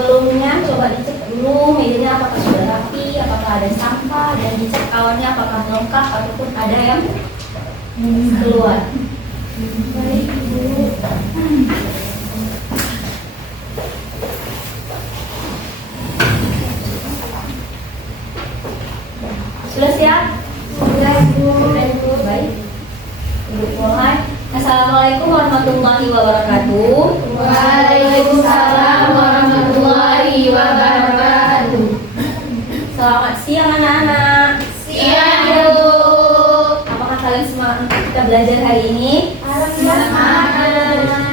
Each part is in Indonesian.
Sebelumnya coba dicek dulu mejanya apakah sudah rapi, apakah ada sampah, dan dicek kawannya apakah lengkap ataupun ada yang keluar. Baik, Bu. Sudah siap? Sudah, Bu. Baik. Ibu mulai. Assalamualaikum warahmatullahi wabarakatuh. Waalaikumsalam warahmatullahi wabarakatuh. Selamat siang anak-anak. Siang, Bu. Apakah kalian semangat untuk kita belajar hari ini? Semangat.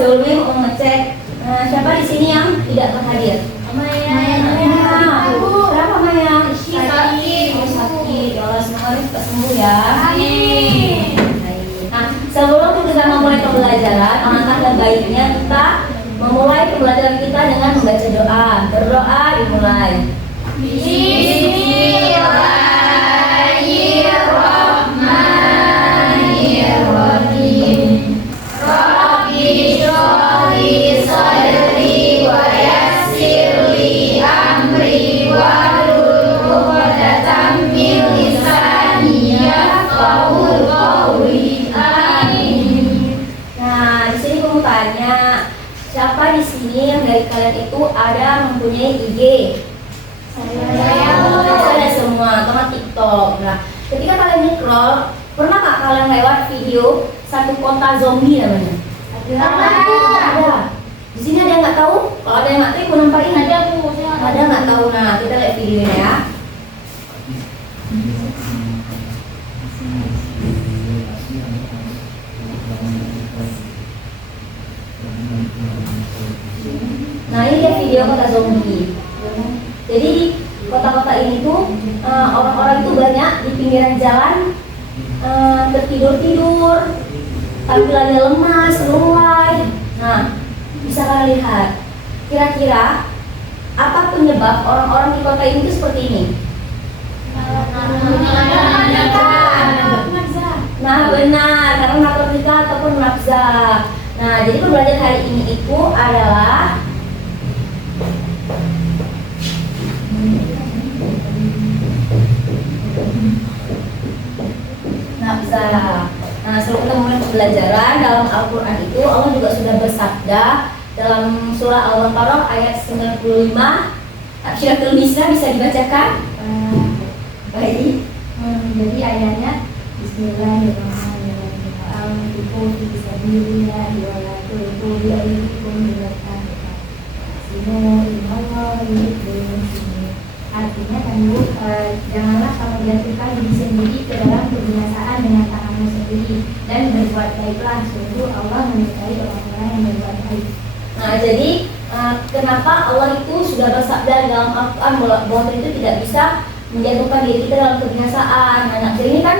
Sebelumnya mau ngecek siapa di sini yang tidak terhadir? Kenapa Maya? Sakit. Oh, sakit. Ya Allah, semoga cepat sembuh ya. Amin. Nah, sebelum kita memulai pembelajaran, alangkah baiknya kita memulai pembelajaran kita dengan membaca doa. Berdoa dimulai. Bismillahirrahmanirrahim. Rabbi shrahli sadri wa yassirli amri wahlul 'uqdatam min lisani yafqahu qawli. Amin. Nah, di sini aku mau tanya, siapa di sini yang dari kalian itu ada mempunyai IG? Saya. Ada semua, sama TikTok. Nah, ketika kalian scroll, pernah nggak kalian lewat video satu kota zombie namanya? Ada. Di sini ada yang nggak tahu? Kalau ada yang nggak tahu, aku nampakin aja. Ada nggak tahu? Nah, kita lihat videonya ya. Nah, ini dia video kota zombie. Jadi kota-kota ini tuh orang-orang itu banyak di pinggiran jalan, tertidur-tidur, tampilannya lemas, lunglai. Nah, bisa kalian lihat. Kira-kira apa penyebab orang-orang di kota ini tuh seperti ini? Nah, benar, karena narkotika ataupun nafsa. Nah, jadi pembelajaran hari ini itu adalah nafsa. Nah, sebelum kita mulai pembelajaran, dalam Al-Quran itu Allah juga sudah bersabda dalam surah Al-Baqarah ayat 95. Syiratul Nisa bisa dibacakan? Baik. Jadi ayatnya Bismillahirrahmanirrahim. Al-Fiqhu fisabilillah wa la tulqu bi aydikum ila tahluka. Sinullah yuhibbul muhsinin. Artinya kan Bu, janganlah kamu jatuhkan diri sendiri ke dalam kebinasaan dengan tanganmu sendiri, dan berbuat baiklah, sungguh Allah menyukai orang-orang yang berbuat baik. Nah, jadi kenapa Allah itu sudah bersabda dalam Al-Quran bahwa itu tidak bisa menjatuhkan diri kita dalam kebinasaan. Nah, jadi ini kan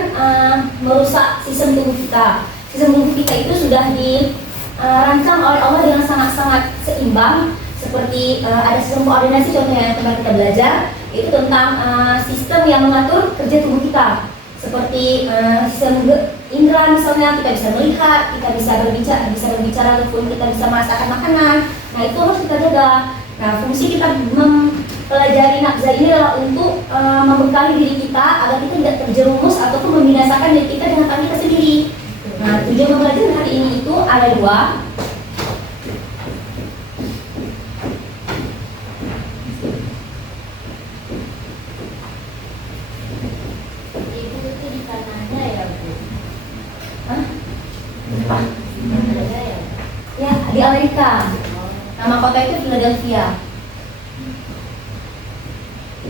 merusak sistem tubuh kita. Sistem tubuh kita itu sudah dirancang oleh Allah dengan sangat-sangat seimbang. Seperti ada sistem koordinasi contohnya yang kemarin kita belajar, itu tentang sistem yang mengatur kerja tubuh kita. Seperti sistem indera misalnya, kita bisa melihat, kita bisa berbicara ataupun kita bisa merasakan makanan. Nah, itu harus kita jaga. Nah, fungsi kita mempelajari nafsa ini adalah untuk membekali diri kita agar kita tidak terjerumus ataupun membinasakan diri kita dengan tangan kita sendiri. Nah, tujuan pembelajaran hari ini itu ada dua. Ya, di Amerika. Nama kota itu Philadelphia.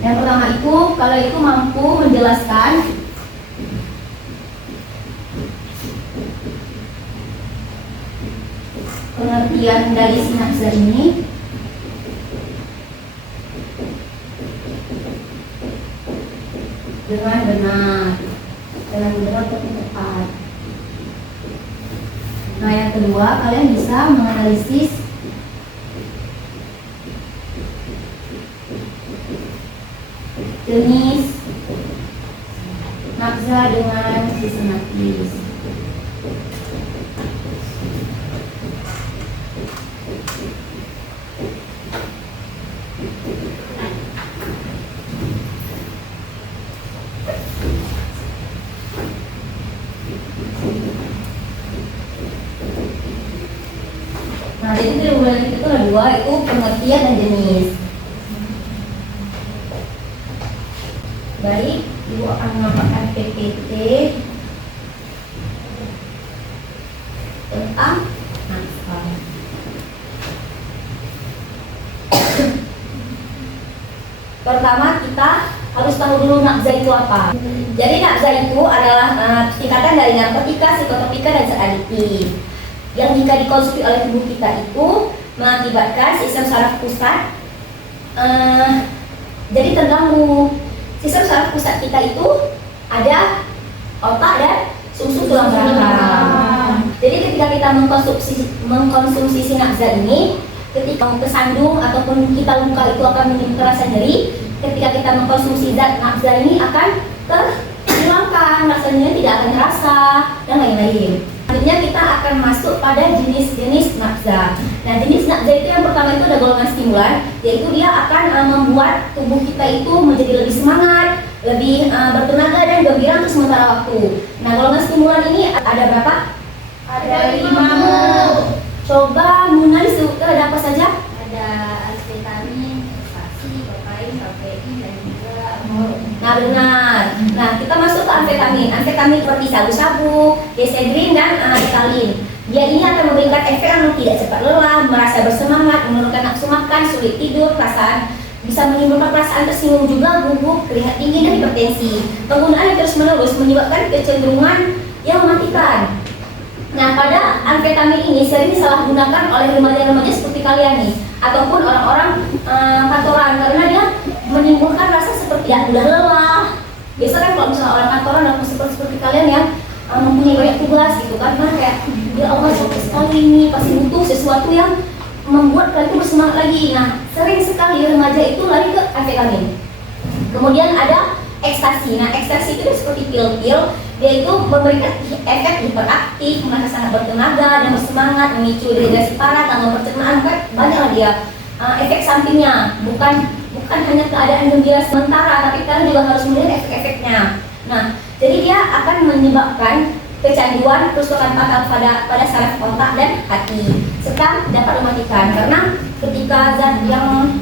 Yang pertama itu, kalau itu mampu menjelaskan pengertian dari sinaksa ini, dengan benar tapi tepat. Nah, yang kedua, kalian bisa menganalisis jenis nafsa dengan sistematis. Nah, jadi dari bulan kita itu ada dua, itu pengertian dan jenis. Baik, Ibu akan menambahkan PPT tentang nakzah. Pertama kita harus tahu dulu nakzah itu apa. Jadi nakzah itu adalah tingkatan dari narkotika, psikotropika, dan zat adiktif yang jika dikonsumsi oleh tubuh kita itu mengakibatkan sistem saraf pusat jadi terganggu. Sistem saraf pusat kita itu ada otak dan sumsum tulang belakang. Jadi ketika kita mengkonsumsi si nakzah ini, ketika kesandung ataupun kita luka itu akan menimbulkan rasa nyeri. Ketika kita mengkonsumsi zat nakzah ini akan terhilangkan, rasa nyeri tidak akan terasa dan lain-lain. Selanjutnya kita akan masuk pada jenis-jenis nakzah. Nah, jenis nakzah itu yang pertama itu ada golongan stimulan, yaitu dia akan membuat tubuh kita itu menjadi lebih semangat, lebih bertenaga dan gembira untuk sementara waktu. Nah, golongan stimulan ini ada berapa? Ada 5. Coba Muna disebutkan ada apa saja? Ada amfetamin, ekstasi, kokain, kafein, dan juga hormon. Nah, benar. Nah, kita masuk ke amfetamin. Amfetamin seperti sabu-sabu, desedrin, dan ritalin. Dia ini akan memberikan efek yang tidak cepat lelah, merasa bersemangat, menurunkan nafsu makan, sulit tidur, perasaan bisa menimbulkan perasaan tersinggung juga, gugup, keringat dingin, dan hipertensi. Penggunaan yang terus-menerus menyebabkan kecenderungan yang mematikan. Nah, pada amfetamin ini sering disalahgunakan oleh remaja-remaja seperti kalian nih, ataupun orang-orang kantoran, karena dia menimbulkan rasa seperti ya udah lelah. Biasa kan kalau misalnya orang kantoran atau seperti kalian yang mempunyai banyak tugas gitu kan, kayak ya Allah capek sekali ini, pasti butuh sesuatu yang membuat kalian itu bersemangat lagi. Nah, sering sekali remaja itu lari ke amfetamin. Kemudian ada ekstasi. Nah, ekstasi itu seperti pil-pil. Dia itu memberikan efek hiperaktif, merasa sangat bertenaga dan bersemangat, memicu dehidrasi parah, gangguan pencernaan, kan banyaklah dia efek sampingnya. Bukan hanya keadaan gembira sementara, tapi kalian juga harus melihat efek-efeknya. Nah, jadi dia akan menyebabkan kecanduan, kerusakan fatal pada saraf otak dan hati, serta dapat mematikan karena ketika zat yang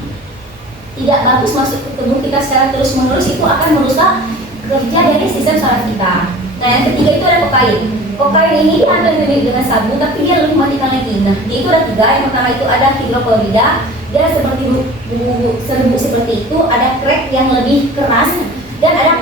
tidak bagus masuk ke tubuh kita secara terus-menerus itu akan merusak kerja dari sistem saraf kita. Nah, yang ketiga itu ada kokain. Kokain ini hampir mirip dengan sabu, tapi dia lebih mematikan lagi. Nah, dia itu ada 3. Yang pertama itu ada hidroklorida, dia seperti bumbu serbuk seperti itu. Ada crack yang lebih keras, dan ada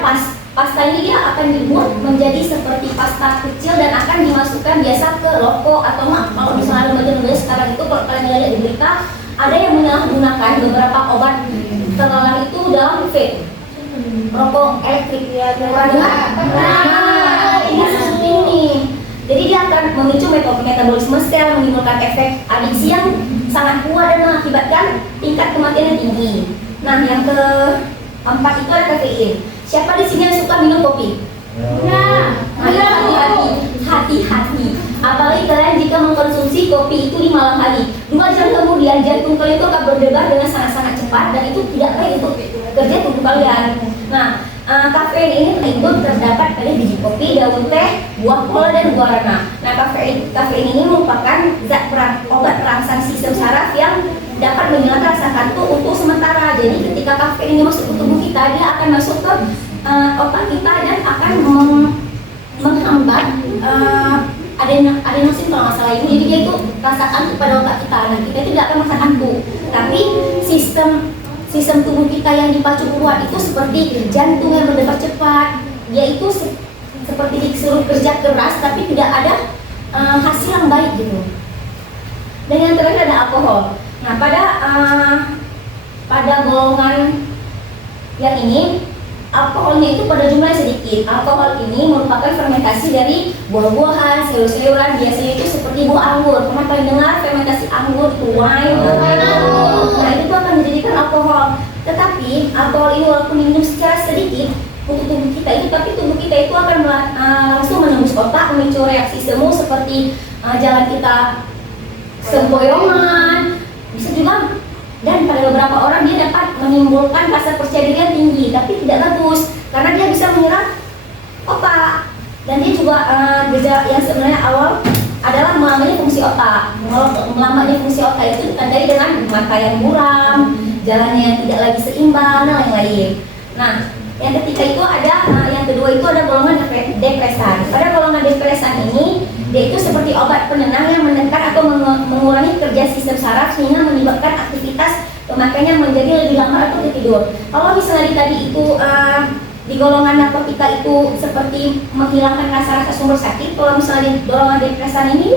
pasta ini dia akan dibuat menjadi seperti pasta kecil dan akan dimasukkan biasa ke rokok atau kalau misalnya remaja-remaja sekarang itu kalau kalian lihat di berita ada yang menyalahgunakan beberapa obat terlarang itu dalam vape, rokok elektrik ya. Nah, ini seperti ini. Jadi dia akan memicu metabolisme sel, menimbulkan efek adiksi yang sangat kuat dan mengakibatkan tingkat kematian yang tinggi. Nah, yang keempat itu ada kafein. Siapa di sini yang suka minum kopi? Nah, hati-hati. Apalagi kalian jika mengkonsumsi kopi itu di malam hari, 2 jam kemudian jantung kalian itu akan berdebar dengan sangat-sangat cepat dan itu tidak baik untuk kerja tubuh kalian. Nah, kafein ini terdapat pada biji kopi, daun teh, buah kola, dan guarana. Nah, kafein ini merupakan zat obat perangsang sistem saraf yang dapat menghilangkan rasa kantuk untuk sementara. Jadi ketika kafein ini masuk ke tubuh kita, dia akan masuk ke otak kita dan akan menghambat adenosin kalau nggak salah itu. Jadi dia itu rasa kantuk pada otak kita. Nah, kita itu tidak akan merasa kantuk, tapi sistem tubuh kita yang dipacu kuat itu seperti jantung yang berdebar cepat. Dia itu seperti disuruh kerja keras tapi tidak ada hasil yang baik gitu. Dan yang terakhir ada alkohol. Nah, pada golongan yang ini, alkoholnya itu pada jumlah sedikit. Alkohol ini merupakan fermentasi dari buah-buahan, sayur-sayuran, biasanya itu seperti buah anggur. Pernah kalian dengar fermentasi anggur itu wine? Nah, itu akan menjadikan alkohol. Tetapi alkohol ini walaupun diminum secara sedikit untuk tubuh kita itu, tapi tubuh kita itu akan langsung menembus otak, memicu reaksi semu seperti jalan kita sempoyongan, bisa juga. Dan pada beberapa orang dia dapat menimbulkan rasa percaya diri yang tinggi, tapi tidak bagus karena dia bisa menyerang otak. Dan dia juga gejala yang sebenarnya awal adalah mengalami fungsi otak. Melambatnya fungsi otak itu ditandai dengan mata yang buram, jalannya yang tidak lagi seimbang, dan lain-lain. Nah, yang ketiga itu ada, yang kedua itu ada golongan depresan. Pada golongan depresan ini, dia itu seperti obat penenang yang menekan atau mengurangi kerja sistem saraf sehingga menyebabkan aktivitas pemakaiannya menjadi lebih lama atau tertidur. Kalau misalnya tadi itu di golongan narkotika itu seperti menghilangkan rasa-rasa sumber sakit, kalau misalnya di golongan depresan ini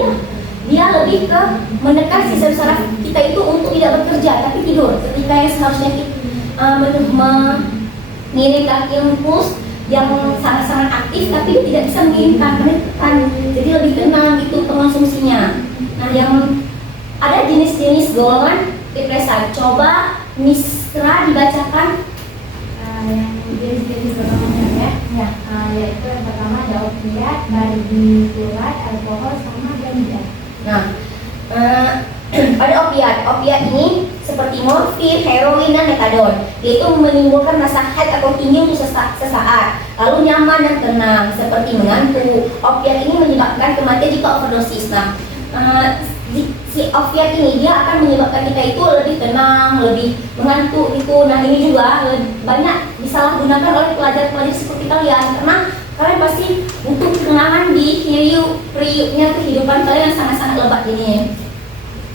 dia lebih ke menekan sistem saraf kita itu untuk tidak bekerja tapi tidur. Ketika yang seharusnya mengirimkan impuls yang sangat-sangat aktif tapi dia tidak bisa mengirimkan karena tekan, jadi lebih tenang itu pengonsumsinya. Nah, yang ada jenis-jenis golongan depresan, coba Misra dibacakan. Yang jenis-jenis golongannya ya, yaitu yang pertama ada opiat, barbiturat, alkohol, sama ganja. Nah, pada opiat ini seperti morfin, heroin, dan metadon. Dia itu menimbulkan rasa haid atau tinggi untuk sesaat, lalu nyaman dan tenang seperti mengantuk. Opiat ini menyebabkan kematian jika overdosis. Nah, si opiat ini dia akan menyebabkan kita itu lebih tenang, lebih mengantuk gitu. Nah, ini juga banyak disalahgunakan oleh pelajar-pelajar seperti kalian, karena kalian pasti butuh ketenangan di periuknya kehidupan kalian yang sangat-sangat lebat ini.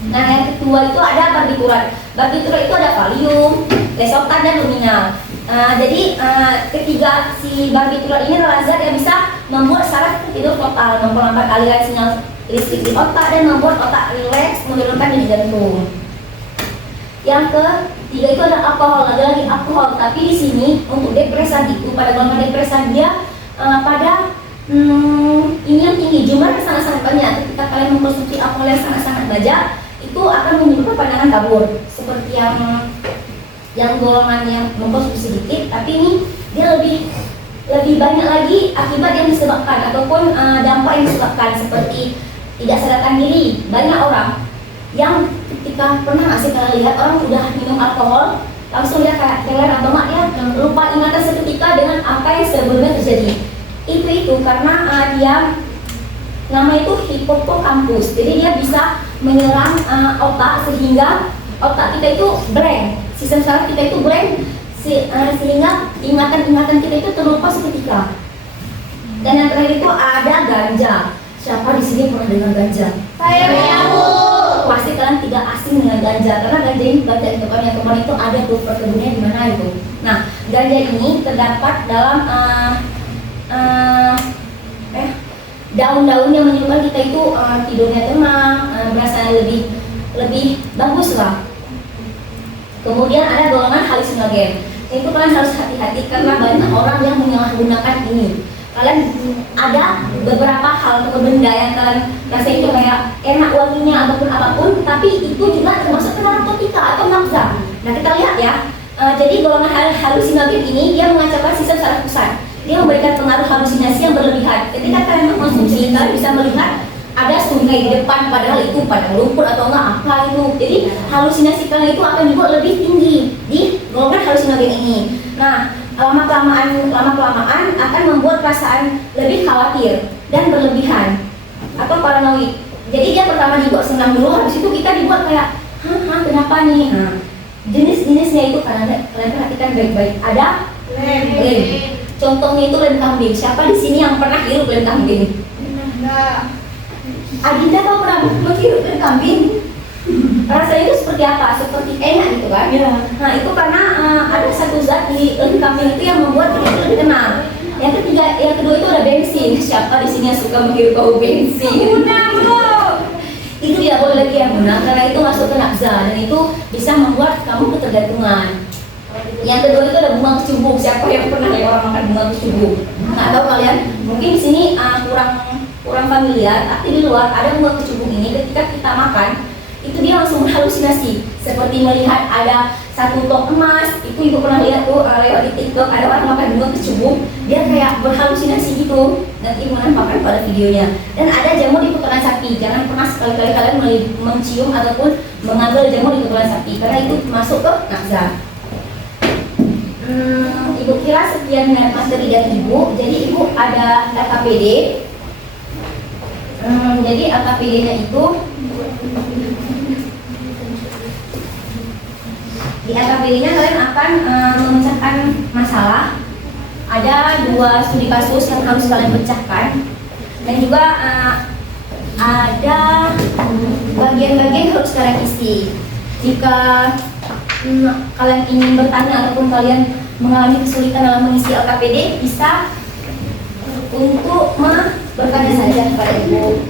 Nah, yang kedua itu ada barbiturat. Barbiturat itu ada valium, lesotan, dan luminal. Jadi ketiga si barbiturat ini adalah zat yang bisa membuat saraf tertidur total, memperlambat aliran sinyal listrik di otak dan membuat otak rileks, menurunkan denyut jantung. Yang ketiga itu ada alkohol, lagi-lagi alkohol. Tapi di sini untuk depresan itu, pada golongan depresan dia pada ini yang tinggi, jumlahnya sangat-sangat banyak. Ketika kalian mengkonsumsi alkohol yang sangat-sangat banyak, itu akan menyebabkan pandangan kabur. Seperti yang golongan yang mengkonsumsi sedikit, tapi ini dia lebih banyak lagi akibat yang disebabkan ataupun dampak yang disebabkan, seperti tidak sadarkan diri. Banyak orang yang ketika pernah nggak sih kalian lihat orang udah minum alkohol langsung dia kayak keler banget ya, lupa ingatan seketika dengan apa yang sebelumnya terjadi. Itu karena dia nama itu hipokampus, jadi dia bisa menyerang otak sehingga otak kita itu blank, sistem saraf kita itu blank, sehingga ingatan-ingatan kita itu terlupa seketika. Dan yang terakhir itu ada ganja. Siapa di sini pernah dengar ganja? Saya Bu. Pasti kalian tidak asing dengan ganja, karena ganja ini ganja itu kan yang kemarin itu ada tuh perkebunnya di mana itu. Nah, ganja ini terdapat dalam daun-daun yang menyebabkan kita itu tidurnya tenang, merasa lebih bagus lah. Kemudian ada golongan halusinogen. Itu kalian harus hati-hati karena banyak orang yang menyalahgunakan ini. Kalian ada beberapa hal atau benda yang kalian rasa itu kayak enak wanginya ataupun apapun, tapi itu juga termasuk narkotika atau nafsa. Nah, kita lihat ya. Jadi golongan halusinogen ini dia mengacaukan sistem saraf pusat. Dia memberikan pengaruh halusinasi yang berlebihan. Ketika kalian mengkonsumsi, kalian bisa melihat ada sungai di depan, padahal itu padang lumpur atau enggak apa itu. Jadi halusinasi kalian itu akan dibuat lebih tinggi di golongan halusinogen ini. Nah, lama kelamaan akan membuat perasaan lebih khawatir dan berlebihan atau paranoid. Jadi dia pertama dibuat senang dulu, habis itu kita dibuat kayak kenapa nih? Nah, jenis-jenisnya itu kalian perhatikan baik-baik. Ada lem. Contohnya itu lem kambing. Siapa di sini yang pernah hirup lem kambing? Enggak. Adinda tahu pernah menghirup lem kambing? Rasanya itu seperti apa? Seperti enak gitu kan? Ya. Nah, itu karena ada satu zat di lem kambing itu yang membuat kita lebih tenang. Yang kedua itu ada bensin. Siapa di sini yang suka menghirup bau bensin? Itu tidak boleh lagi yang guna karena itu masuk ke nafsa dan itu bisa membuat kamu ketergantungan. Yang kedua itu ada bunga kecubung. Siapa yang pernah lihat orang makan bunga kecubung? Nggak tahu kalian? Mungkin di sini kurang familiar, tapi di luar ada bunga kecubung ini. Ketika kita makan, itu dia langsung berhalusinasi. Seperti melihat ada satu tong emas. Itu ibu pernah lihat tuh lewat di TikTok, ada orang makan bunga kecubung, dia kayak berhalusinasi gitu. Nanti ibu nampakkan pada videonya. Dan ada jamur di kotoran sapi. Jangan pernah sekali-kali kalian mencium ataupun mengambil jamur di kotoran sapi, karena itu masuk ke nafsa. Ibu kira sekian materi dari ibu. Jadi ibu ada LKPD, Jadi LKPD-nya itu di LKPD-nya kalian akan memecahkan masalah. Ada 2 studi kasus yang harus kalian pecahkan, dan juga ada bagian-bagian yang harus kalian isi. Jika kalian ingin bertanya ataupun kalian mengalami kesulitan dalam mengisi LKPD, bisa untuk bertanya saja kepada ibu.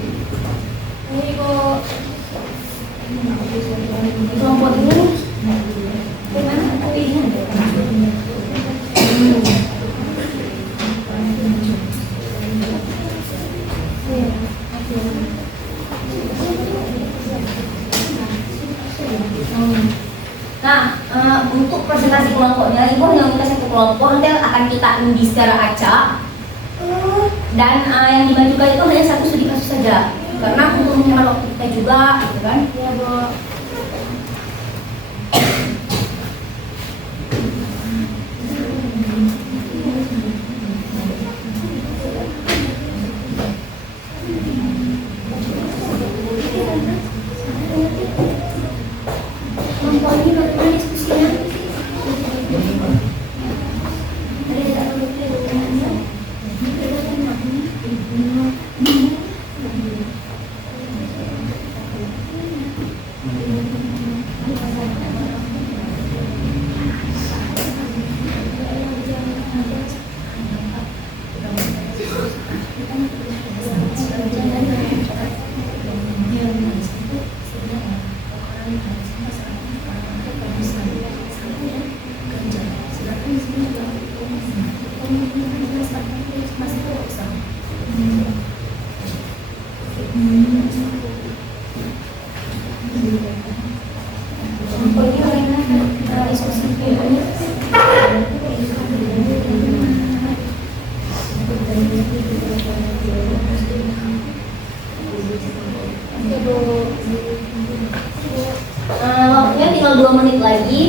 Kelompok ini bagaimana LKPD-nya? Nah, untuk presentasi kelompoknya, ibu hanya minta 1 kelompok, nanti akan kita undi secara acak. Dan yang dimajukan itu hanya 1 studi kasus saja, karena untuk menghemat waktu kita juga, gitu kan? Ya, Bu. Kelompok ini bagaimana diskusinya? Waktunya tinggal 2 menit lagi.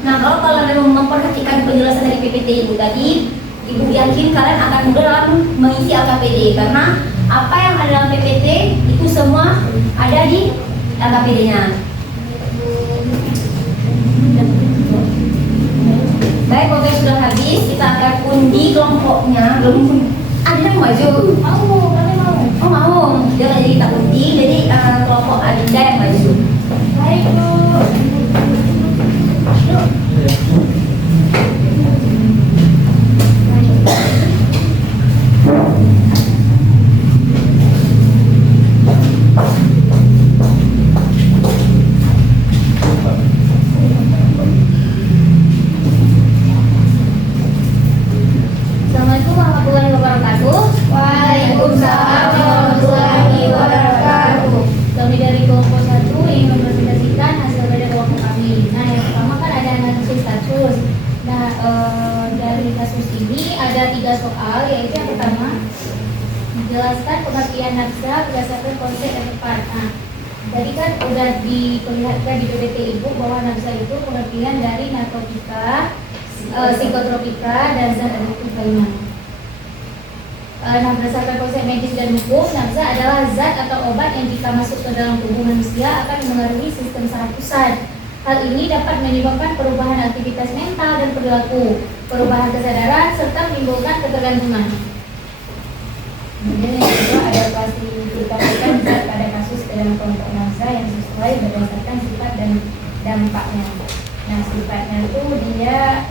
Nah, kalau kalian memperhatikan penjelasan dari PPT Ibu tadi, Ibu yakin kalian akan mudah dalam mengisi LKPD, karena apa yang ada dalam PPT itu semua ada di LKPD-nya. Baik, waktu sudah habis, kita akan undi kelompoknya. Belum ada yang maju? Mau, kami mau. Oh mau, jangan jadi kita undi, jadi kelompok Adinda yang maju. Baik Bu. Assalamualaikum warahmatullahi wabarakatuh. Waalaikumsalam warahmatullahi wabarakatuh. Kami dari kelompok 1 ingin mempresentasikan hasil dari kelompok kami. Nah, yang pertama kan ada analisis kasus. Nah, dari kasus ini ada 3 soal, yaitu yang pertama menjelaskan pengertian nafsa berdasarkan konsep yang tepat. Nah, tadi kan udah diperlihatkan di PPT Ibu bahwa nafsa itu pengertian dari narkotika, psikotropika, dan zat adiktif lainnya. Nah, berdasarkan konsep medis dan hukum, nafsa adalah zat atau obat yang jika masuk ke dalam tubuh manusia akan mengaruhi sistem saraf pusat. Hal ini dapat menyebabkan perubahan aktivitas mental dan perilaku, perubahan kesadaran, serta menimbulkan ketergantungan. Kemudian yang kedua ada klasifikasi dalam kelompok nafsa yang sesuai berdasarkan sifat dan dampaknya. Nah, sifatnya itu dia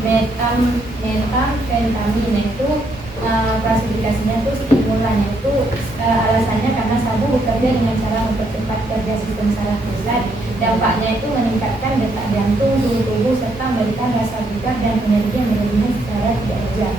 metamfetamin itu klasifikasinya itu stimulan, itu alasannya karena sabu bekerja dengan cara mempercepat kerja sistem saraf pusat. Dampaknya itu meningkatkan detak jantung, suhu tubuh, serta memberikan rasa bugar dan energi yang berlebihan secara tidak wajar.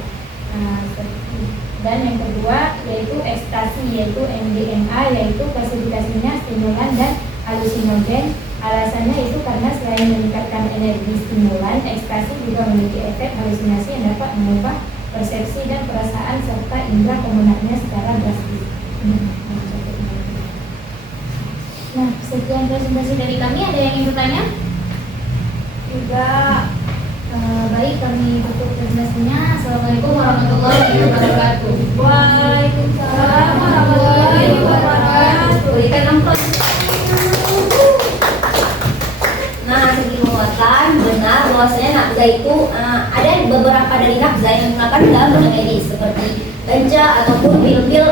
Dan yang kedua yaitu ekstasi, yaitu MDMA, yaitu klasifikasinya stimulan dan halusinogen. Alasannya itu karena selain meningkatkan energi stimulan, ekstasi juga memiliki efek halusinasi yang dapat mengubah persepsi dan perasaan serta indera pemenangnya secara drastis. Nah, sekian presentasi dari kami. Ada yang ingin bertanya? Juga baik, kami tutup presentasinya. Assalamualaikum warahmatullahi wabarakatuh. Waalaikumsalam warahmatullahi wabarakatuh. Berikan amplop. Nah, segi penguatan benar bahwasanya nafza itu ada beberapa dari nafza yang menggunakan dalam medis seperti ganja ataupun pil-pil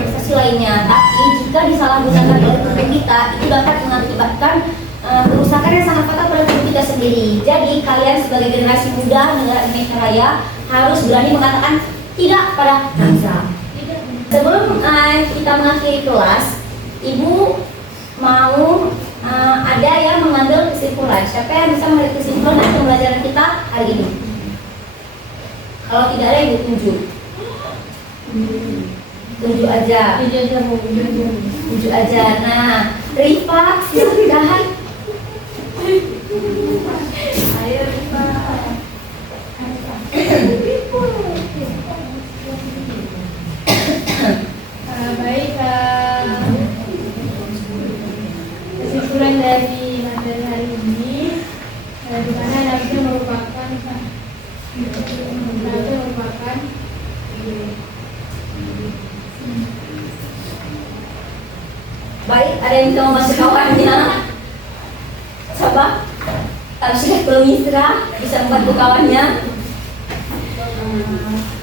ekstasi lainnya. Tapi jika disalahgunakan oleh tubuh kita, itu dapat mengakibatkan kerusakan yang sangat fatal pada tubuh kita sendiri. Jadi kalian sebagai generasi muda negara Indonesia Raya harus berani mengatakan tidak pada nafza. Sebelum kita mengakhiri kelas, Ibu mau ada yang mengambil kesimpulan. Siapa yang bisa mengambil kesimpulan dari pembelajaran kita hari ini? Kalau tidak ada, Ibu tunjuk. Tunjuk aja. Tunjuk aja. Nah, Rifa, silakan. Ayo Rifa. Baik, kesimpulan dari materi hari ini, di mana nafsu merupakan baik, ada yang bisa membantu kawannya. Coba Tamsyiah belum Isra bisa membantu kawannya.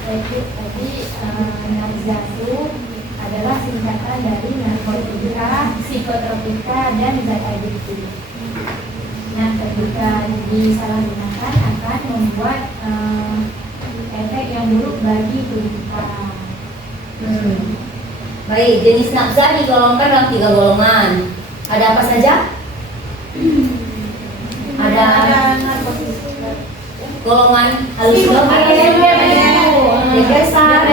Tadi nafsu adalah singkatan dari narkotika, psikotropika, dan zat adiktif. Nah, ketika disalahgunakan akan membuat efek yang buruk bagi tubuh kita. Baik, jenis nafza digolongkan dalam 3 golongan. Ada apa saja? Ada golongan halusinogen, depresan,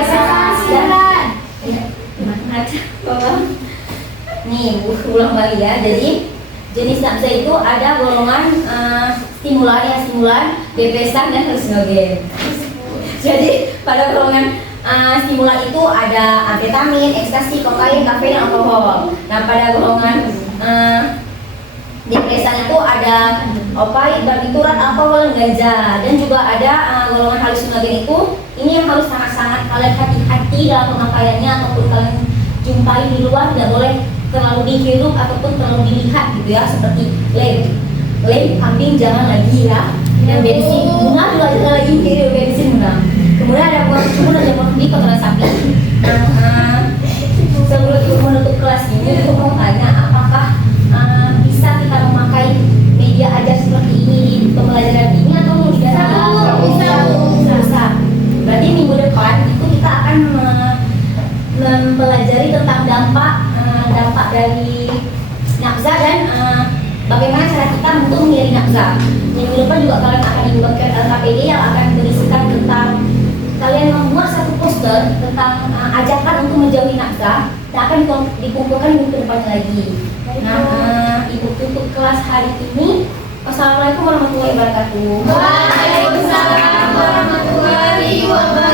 nih ulang balik ya. Jadi jenis nafza itu ada golongan stimulan, depresan dan halusinogen. Jadi pada golongan stimulan itu ada amfetamin, ekstasi, kokain, kafein, alkohol. Nah, pada golongan depresan itu ada opioid, barbiturat, alkohol, ganja. Dan juga ada golongan halusinogen itu, ini yang harus sangat-sangat kalian hati-hati dalam pemakaiannya ataupun kalian jumpai di luar. Tidak boleh terlalu dihirup ataupun terlalu dilihat gitu ya, seperti lem kambing jangan lagi ya. Dan bensin bunga juga jangan lagi hirup bensin bunga. Kemudian ada buah sumur dan jamur di kotoran sapi. Sebelum Ibu menutup kelas ini, Ibu mau tanya apakah bisa kita memakai media ajar seperti ini di pembelajaran ini atau mau bisa. Berarti minggu depan itu kita akan mempelajari tentang dampak dari nafza dan bagaimana cara kita untuk menghindari nafza. Minggu depan juga kalian akan dibuatkan LKPD yang akan berisikan tentang kalian membuat satu poster tentang ajakan untuk menjauhi nafza dan akan dikumpulkan minggu depannya lagi. Nah, Ibu tutup kelas hari ini. Wassalamualaikum warahmatullahi wabarakatuh. Waalaikumsalam warahmatullahi wabarakatuh.